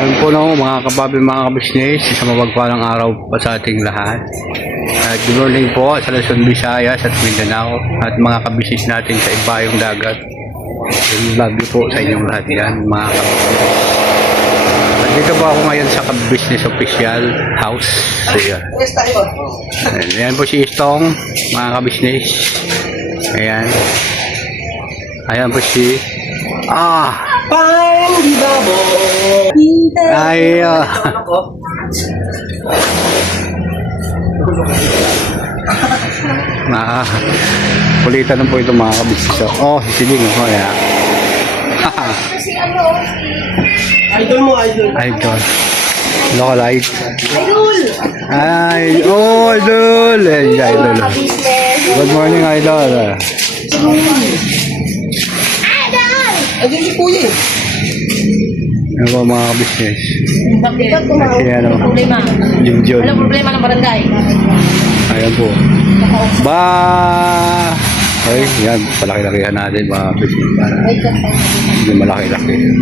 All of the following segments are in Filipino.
Ngayon po no, mga kababi, mga kabisnes, sa mapagpalang araw pa sa ating lahat. At good morning po sa Luzon, Visayas at Mindanao at mga kabisnes natin sa ibayong dagat. Love you po sa inyong lahat yan, mga kabisnes. At dito po ako ngayon sa Kabisnes Official House. Ayan. Ayan po si Istong, mga kabisnes. Ayan. Ayan po si Pangibabo. Ay, kulitan na po ito mga kabisnes. Oh, sige nga. Ayan. Kasi ano, idol mo, idol. Idol. Localite. Idol! Ay, oh, idol. Ay, idol. Good morning, idol. Ayun si Kuya. Ano po mga kabisnes? Bakit? Kasi ano, Problema. Junjun. Walang problema ng barangay. Ayan po. Ay, yan. Palaki-lakihan natin mga kabisnes. Hindi malaki-laki.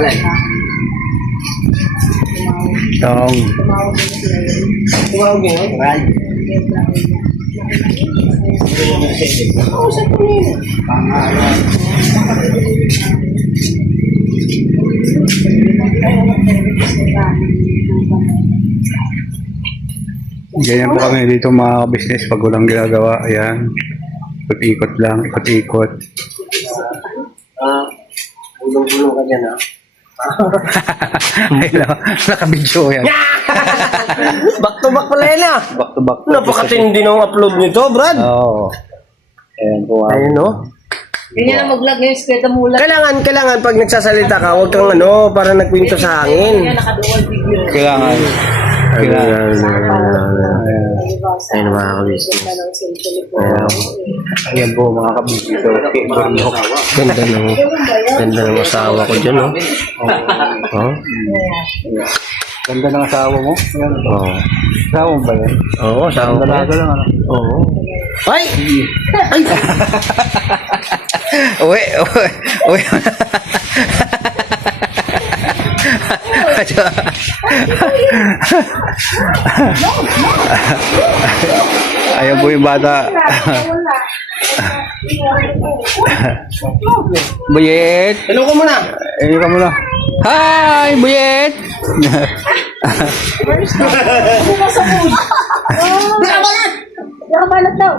Alay. Tong. Tumawag yun? Right. Ganyan po kami dito mga business pag walang ginagawa. Ayan. Ikot-ikot lang. Ikot-ikot. Ulong-ulong ka dyan, ha? Ayun, nakabidyo yan. Back to back pala yan, ha? Back to back. Napakatindi ng upload nito, Brad. Oo. Ayan po. Ayun, no? Ganyan na mag-vlog ngayon, skreta mo ulan. Kailangan pag nagsasalita ka, huwag kang ano, para nagpinto sa hangin. Ganyan, nakadual video. Kailangan. Kailangan. Ayun, mga kabisnes. Ayan po mga kabisnes. Ganda ng asawa ko dyan, no? Oh? Ganda ng asawa mo? Oo. Asawa mo ba yan? Oo, asawa ko. Dalaga lang ano? Oo. Ay! Ay! Uwi! Ayan po yung bata. Buyet! Hello ka muna! Ayun ka muna. Hi! Buyet! Nakabalat daw.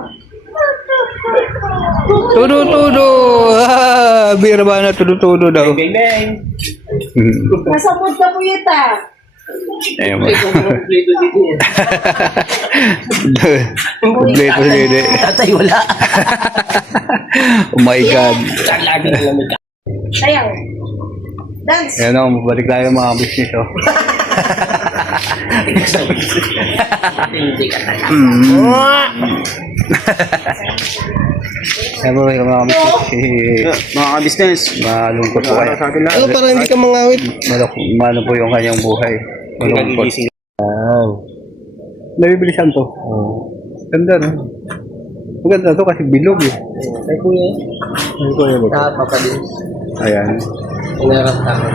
Tudo-tudo! Bira ba na tudo-tudo daw? Bang, bang! Nasa mood ka po yata. Ayun mo. Kompleto si Dede. Tatay, wala. Oh my God. Lagi na lamig ka. Sayang. Dance. Ayan o, balik tayo mga business o. Hindi ka tayo. Ayan po mga business. Mga kabisnes. Malungkot po kayo. Ano, para hindi ka mangawit. Mano po yung kanyang buhay. Malungkot. Wow. Nabibilisan to. Ganda no? Maganda to kasi bilog eh. Ay, kuya. Ay kuya ba? Nakapapadilis. Ayan. Inarap ako.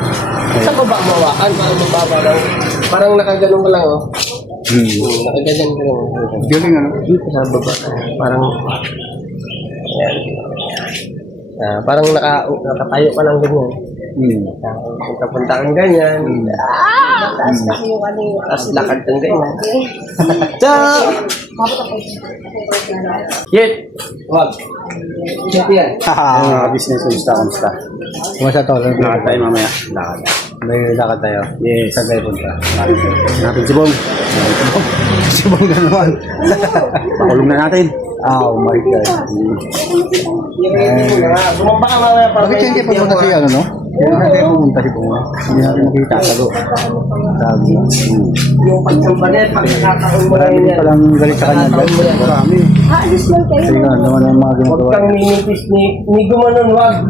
Sa baba mawakan, parang mababa lang. Parang nakaganon ka lang, oh. Nakaganyan ka lang. Galing ano? Dito sa baba. Parang, ayan. Parang nakatayo ka lang ganyan. Punta kang ganyan. Taas kasi yung ano yung... Tapos lakad kang ganyan. Yet! Wag! Yet yan. Haha, business kamusta? Kumusta to? Lakad tayo mamaya. Lakad. May lakad tayo. Yes. Saan tayo punta? Natin si Bong. Si Bong na naman. Pakulong na natin. Oh my God. Bumamba ka mamaya pa. Bakit hindi pumunta si ano no? Hindi natin pumunta si Bong. Hindi natin makita. Sago. Sago. Yung pagkambalit, pag nakakaon mo Marami yan. din palang galit sa kanya. Marami. Alis lang kayo. Kasi nga naman ang mga Huwag ginagawa. kang ninipis ni gumanon, wag.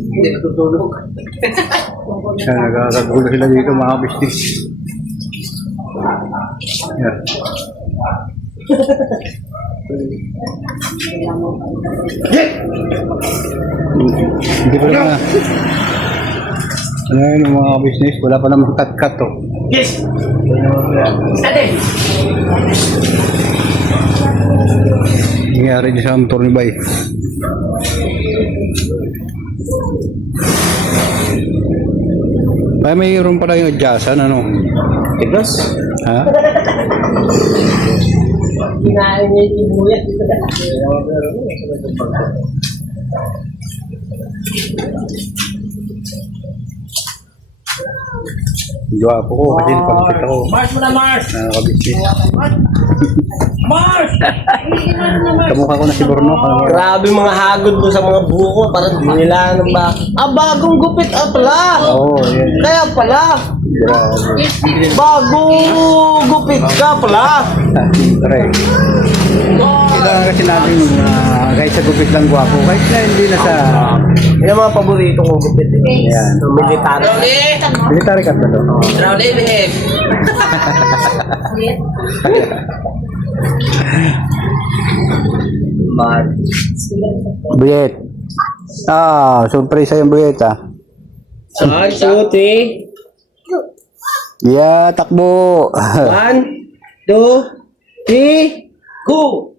Hindi natutulog. Kaya nagkakagulo sila dito mga business. Yeah. Hindi pa na. Ayan yung mga business, wala pa namang cut-cut to. Yes! Ate! Nangyari dyan sa motor ni Bay. Ay, mayroon pala yung adyasan, ano? Tigos? Ha? Kinain niya yung ibuyat. Gwapo ko kasi napagkit ako. Mars mo na, Mars! Nakaka-business. Mars! Kamukha ko na si Borno. Grabe mga hagod mo sa mga buko. Parang nila ng ba? Bagong gupit pala! Oo, yan. Kaya pala! Grabe. Bagong gupit ka pala! Correct. Kailangan kasi natin kahit sa gupit lang gwapo. Kahit na hindi na sa Yan ang mga paborito kong gupit. Ayan. Military. military cut na to. Rowley, behave! Buyet. Surprise yung buyet ah. One, two, three. Yeah, takbo. 1, 2, 3, go!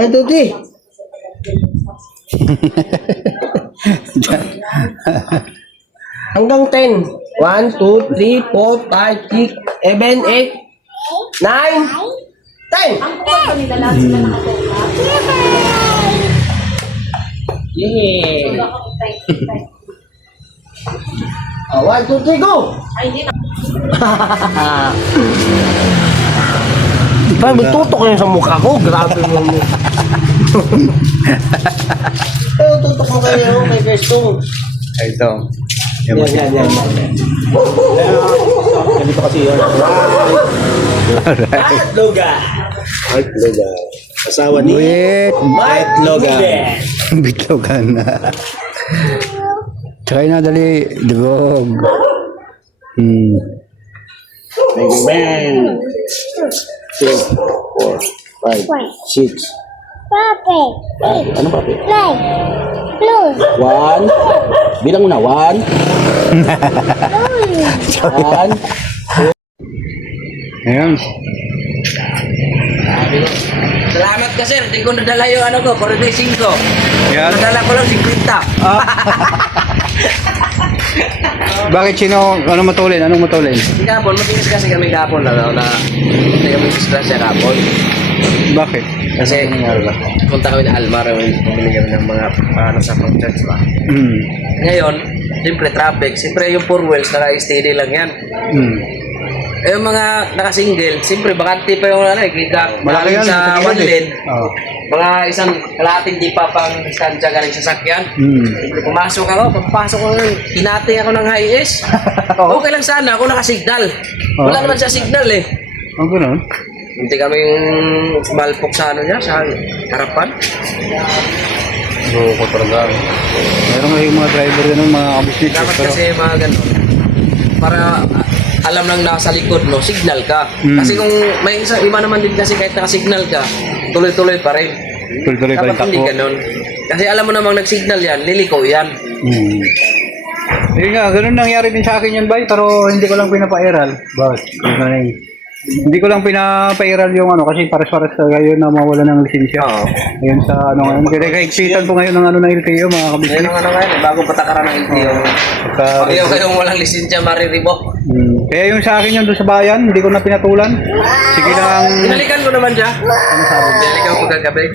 1, 2, 3. Hanggang 10. 1, 2, 3, 4, 5, 6, 7, 8, 9, 10. Yeah. 1, 2, 3, go! Parang may tutok yun sa mukha ko. Grabe mo mo. Pero tutok mo kayo kay Gerstong. Ito. Yan. Ganito kasi yun. At Logan. At Logan. Asawa ni Buyet. Mike Logan. Bitlogan na. Tsaka na dali. Dugog. Man. 3, 4, 5, 6. Pape. Ano ba? Play. Blue. 1. Bilang mo na. 1. 1. Ayun. Salamat ka sir, di ko nadala yung ano ko, 45. Yan. Nadala ko lang 50. Bakit sino? Anong matulin? Anong matulin? Kapon, matigas kasi kami kapon na hindi kami disgrasya kapon. Bakit? Kasi punta kami na Almar, bumili kami ng mga nasa pang church ba. Ngayon, siyempre traffic, siyempre yung 4 wheels naka-steady lang yan. Eh, yung mga naka-single, siyempre bakante pa yung ano, kita Malaki yan. sa one lane. Oh. Mga isang kalating di pa pang distansya galing sa sakyan. Siyempre pumasok ako, pagpasok ko nun, hinati ako ng high-S. Okay lang sana, ako naka-signal. Wala naman siya signal eh. Ang gano'n? Hindi kami malpok sa ano niya, sa harapan. Oo, ko talaga. Meron nga yung mga driver ganun, mga kabisnes. Dapat kasi mga ganun. Para alam lang nasa likod, no, signal ka. Kasi kung may iba naman din kasi kahit naka-signal ka, tuloy-tuloy pa rin. Tuloy-tuloy pa rin Dapat hindi takbo. ganun. Kasi alam mo namang nag-signal yan, liliko yan. Yun nga, ganun nangyari din sa akin yun, Bay, pero hindi ko lang pinapairal. Hindi ko lang pinapairal yung ano, kasi pares-pares talaga yun na mawala ng lisensya. Oo. Ayun sa ano ngayon. Kaya kahigpitan po ngayon ng ano ng LTO, mga kabisnes. Ngayon ang ano ngayon, bagong patakaran ng LTO. Pag yung kayong walang lisensya, mariribok. Kaya yung sa akin yun doon sa bayan, hindi ko na pinatulan. Sige lang. Binalikan ko naman siya. Ano sabi? Binalikan ko kagabi.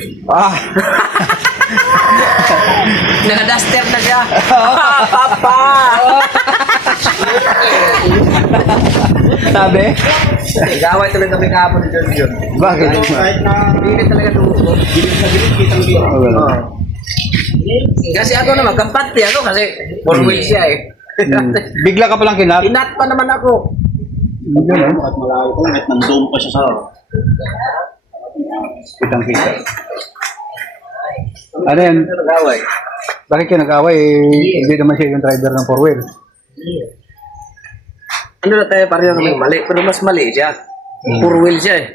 Naka-duster na siya. Papa! Sabi? Gaway tuloy kami kahapon ni John John. Bakit? Hindi talaga tumuko. Oh, wala. Kasi ako naman, kampante ako kasi 4 wheels siya eh. Bigla ka palang kinat. Inat pa naman ako. Yun, At malayo ko, at nandun pa siya sa... Kitang-kita. Ano yan? Nag-away. Bakit kayo nag-away? Hindi naman siya yung driver ng 4-wheel. Ano na tayo pareho kami mali, pero mas mali siya. 4 wheels siya eh.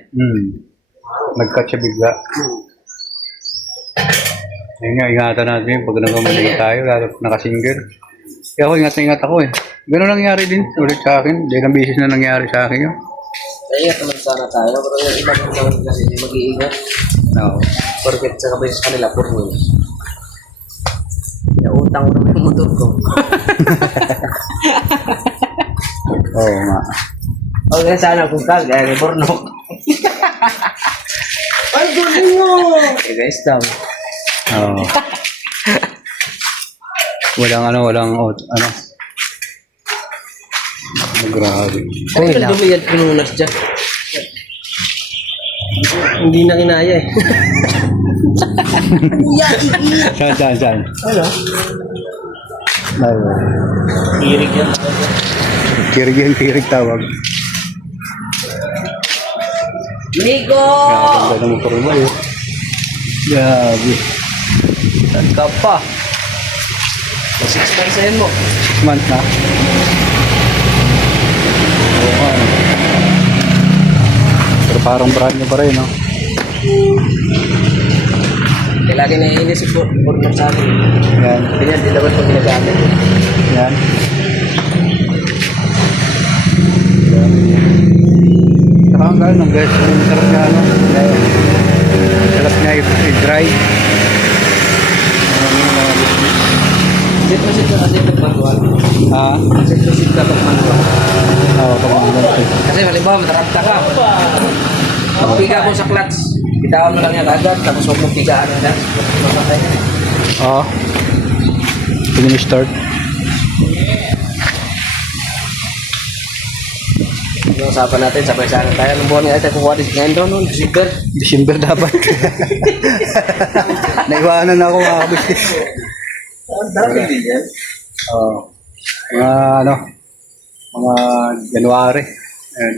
Nag-cut siya bigla. Ayun nga, ingatan natin pag nagmamali tayo, lalo naka-single. Kaya ako, ingat ako eh. Ganun nangyari din ulit sa akin. Ilang beses na nangyari sa akin yun. Kaya naman sana tayo, pero yung iba naman kasi mag-iingat. Oo. Porket sa kabay sa kanila, puro yun. Kaya utang ko naman yung motor ko. Oo nga. O kaya sana kung kagaya ni Bornok. Ay, galing mo! Eh guys, daw. Oo. Walang grabe. Ano yung lumiyad pinunas dyan? Hindi na kinaya eh. Saan? Ano? Ayun. Hirig yan. Kirig tawag. Nico! Grabe, ang ganda mo porma eh. Grabe. Saan ka pa? 6 months sa'yo mo. 6 months na. Oo nga. Pero parang brand new pa rin, no? Kaya lagi naiinis si Bornok sa akin. Yan. Ganyan, di naman pag ginagamit. Yan. Saka ang gano'n, guys. Ang sarap niya, ano? Sarap niya i-dry. Sit ka kasi pag manual. Ha? Sit ka pag manual. Oo, pag-manual. Kasi halimbawa, matarapta ka. Magpiga mo sa clutch. Bitawan mo lang yan agad, tapos huwag mong pigaan na yan. Mamatay na. Oo. Pwede mo start. Yung usapan natin, sabay sana tayo. Anong buwan nga tayo kukuha din ngayon doon, noon, December. December dapat. Naiwanan na ako mga kabisnes. Dami din yan. Oo. Mga January. Ayan.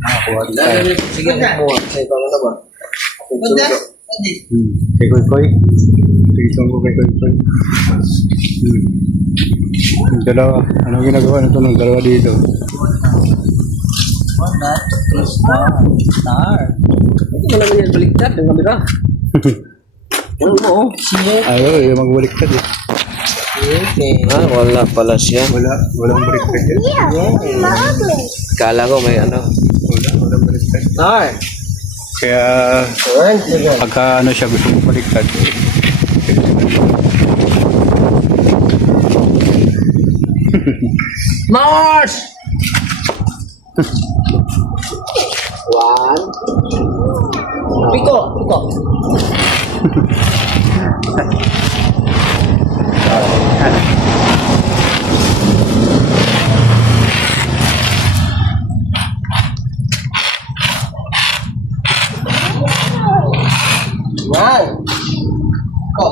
Nakakuha din tayo. Sige, kumuha. Sa ibang ano ba? Kay Koy. Tigitong ko kay Koy. Yung dalawa. Anong ginagawa nito ng dalawa dito? Star. Hindi mo naman yan baliktad ng kamera. Ano mo? Ayaw, yung magbaliktad eh. Wala pala siya. Walang baliktad yan. Kala ko may ano. Walang baliktad. Star. Kaya pagka ano siya gusto mong baliktad. Mars! One. Piko. Yan. Ko.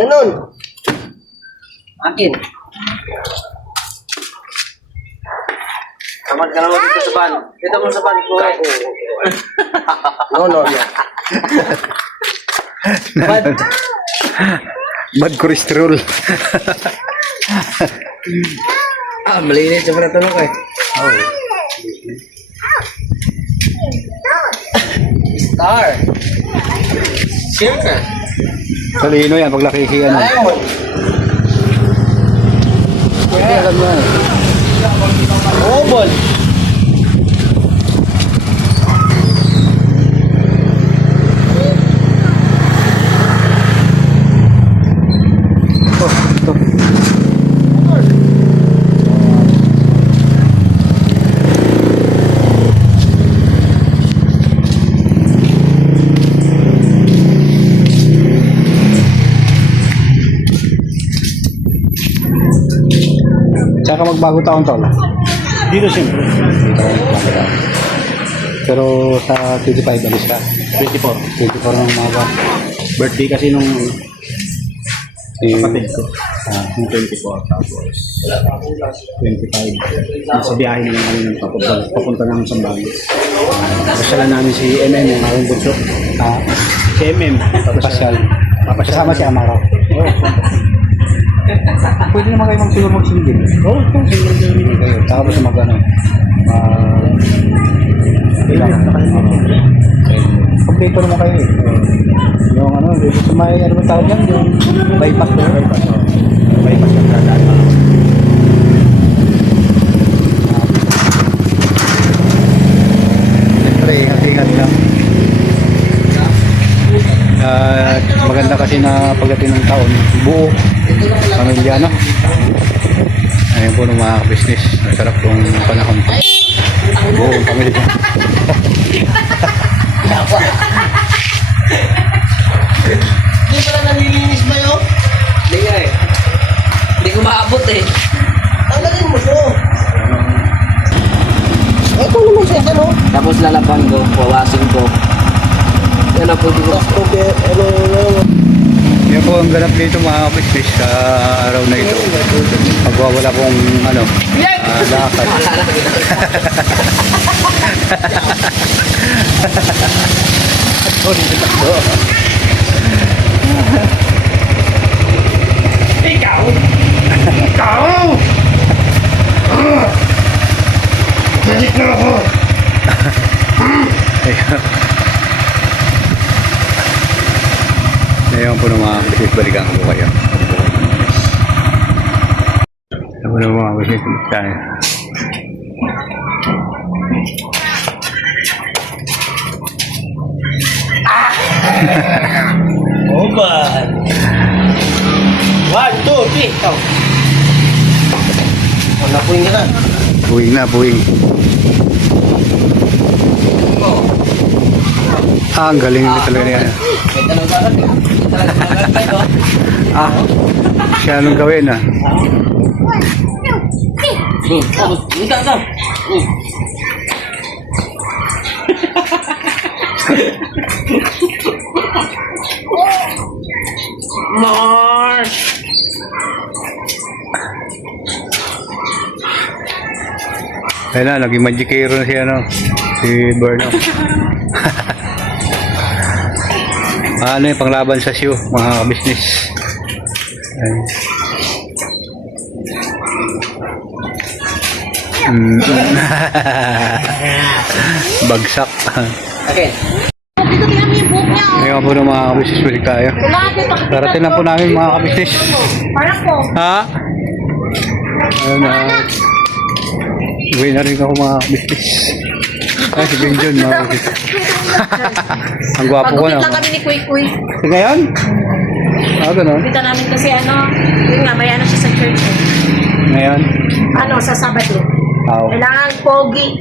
Ganun. Akin. Tamad ka naman dito sa van. Dito mo sa van ko. No. Bad cholesterol. Malinis yung pinatanong ko eh. Star. Siyempre. Talino yan pag nakiki ano. Diamond. Oval. Tsaka magbago taon tol. Dito siyempre. Pero sa 25 alis ka. 24 ng mga birthday kasi nung kapatid ko. Yung 24 tapos 25. Nasa biyahe na lang kami ng papunta ng Sambales. Pasyala namin si MM, yung aking bunso. Si MM, papasyal. Kasama si Amaro. Pwede naman kayo siguro magsinggil. Oo, single Kayo, tapos mag-ano. Kailangan. Kompleto naman kayo eh. Yung ano, dito sa may, ano ba tawag yan? Yung bypass ko. Bypass na dadaan. Siyempre, ingat-ingat lang. Maganda kasi na pagdating ng taon, buo, pamilya, no? Ayun po ng mga business. Masarap tong panahon. Buong pamilya. Hindi pala nalilinis ba yun? Hindi nga eh. Hindi ko maabot eh. Tanggalin mo siya. Ito naman siya, ano? Tapos lalaban ko, wawasin ko. Yan ang pwede ko. Okay, ano. Yan po ang ganap dito mga business sa araw na ito. Pagwawala pong ano, lakad. Ikaw! Ikaw! Balik na ako! Ngayon po ng mga business, balikan ko po kayo. Ngayon po ng mga business, tayo. Oban! 1, 2, 3, ikaw! Wala po yung gana. Buwing na, buwing. Ang galing nito talaga niya. May tanong barat eh. Talagang barat tayo. Siya anong gawin ah. Minta ka. Mars! Ayun na, naging magicero na si ano, si Berno. Ano yung panglaban sa siyo, mga business. Ayun. Bagsak. Okay. Ngayon po ng mga kabisnes, balik tayo. Darating na po namin mga kabisnes. Para po. Ha? Ayun na. Uwi na rin ako mga kabisnes. Ay, si Benjon mga kabisnes. Ang gwapo ko na. Pagupit lang kami ni Kuy Kuy. Ngayon? Ganun. Kita namin kasi yun nga, may ano siya sa church. Ngayon? Sa Sabado. Kailangan pogi.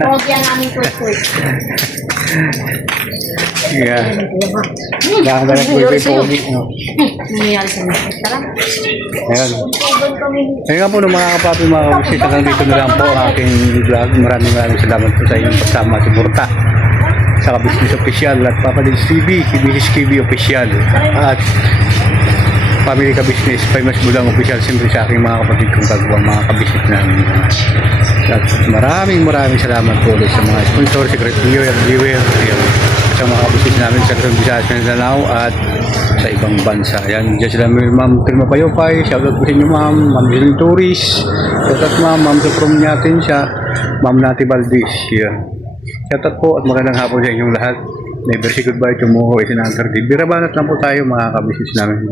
Pogi ang aming Kuy Kuy. Yeah. Kailangan ka na po yung pogi. Nangyayari sa mga. Tara. Ayun. Ayun nga po ng mga kapapi, mga kabisnes. Hanggang dito na lang po ang aking vlog. Maraming salamat po sa inyong pagsama si Murta sa Kabisnes Official at Papa Dins TV, Kibis TV Official at Family Kabisnes, Famous Bulang Official, siyempre sa aking mga kapatid kong kagawang mga kabisnes namin. At maraming salamat po ulit sa mga sponsor, secret viewer, sa mga kabisnes namin sa Luzon, Visayas, Mindanao at sa ibang bansa. Yan, dyan sila Ma'am Telma Payopay, shoutout po sa inyo Ma'am Jeline Touris, shoutout Ma'am Soprom natin siya, Ma'am Nati Valdez. Yan. Shoutout po at magandang hapon sa inyong lahat. Never say goodbye to Moho is an anchor. Birabanat lang po tayo mga kabisnes namin.